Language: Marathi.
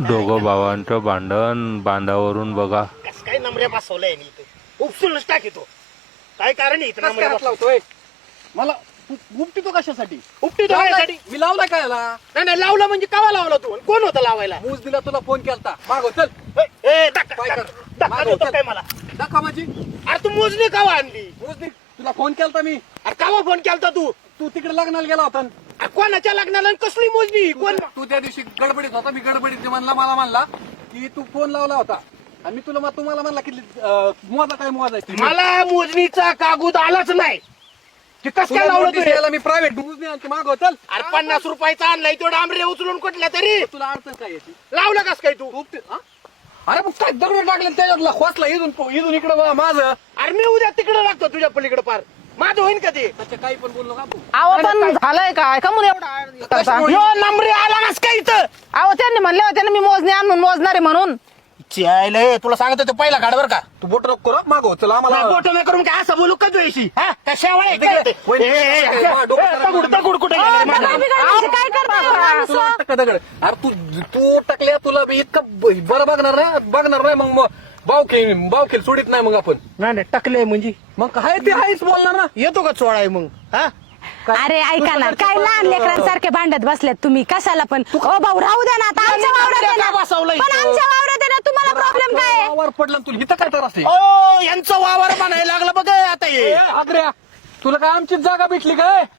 दोघं भावांचं भांडण बांधावरून बघा. कस काय नंबऱ्या बसवलाय नी इथं उपसूनच टाकीतो. काय कारण आहे इथं कस काय नंबऱ्या हात लावतोय मला उपटी तो कशासाठी उपटीतो यासाठी? मी लावलाय काय याला नाही नाही लावला म्हणजे कावा लावला तू आणि कोण होता लावायला? मूज दिला तुला फोन केलता मागो चल धक्का काय कर? धक्का मागव, देतो चल. काय मला? दाखवा माझी अरे तू मोजणी कावा आणली? मूज दे तुला फोन केलता मी अरे कावा फोन केलता तू? तू तिकडे लग्नाला गेला होता अरे कोणाच्या लग्नाला आणि कसली मोजणी? कोण? तू त्या दिवशी गडबडीत होता मी गडबडीत मला म्हणला की तू फोन लावला होता आणि मी तुला तुम्हाला म्हणला की मोजा काय मोजायची मला मोजणीचा कागद आलाच नाही. ते कस काय लावलं तू हे? मी प्रायव्हेट मूज नाही मागव चल अरे 50 रुपयाचा आणलाय तो डांबरे उचलून कुठल्या तरी तुला अडचण काय याची लावलं कस काय तू? हा? अरे मग काय दररोज लागले त्याच्यातला खोसला इथून इकडं माझं अरे मी उद्या तिकडे लागतो तुझ्या पलीकडे पार माझं होईन का ते? त्याच्या काही पण बोललो का तू अहो पण झालंय काय का म्हणून एवढा करता? यो नंबरे आला कस काय इथं? अहो त्यांनी म्हणले होते ना मी मोजणी आणून मोजणार आहे म्हणून. चियायलंय तुला सांगतो तो पहिला काढ बर का? तू बोट नको करू मागव चल आम्हाला बोट नाही करून काय असं बोलू का तुझ्याशी? हा कशामुळे तगुड कुठे गेलं रे माझं? अहो, काय करता तुला वाटतं का दगड अरे तू टाकल्या तुला बी इतकं बरं बघणार नाही मग बावखेल सोडित नाही मग आपण नाही नाही टाकलंय म्हणजे मग काय ते आहेच बोलणार ना येतो का चोळाय मग? हा अरे ऐका ना काय लहान लेकरांसारखे भांडत बसलेत तुम्ही कशाला पण ओ भाऊ राहू द्या ना आता आमच्या वावरात आहे ना. का बसवलंय पण इथं? आमच्या वावरात आहे ना तुम्हाला प्रॉब्लेम काय आहे? वावर पडला ना तुला इथं काय तर असे ओ यांचं वावर म्हणायला लागलं बघ आता हे. अग्र्या तुला काय आमचीच जागा भेटली काय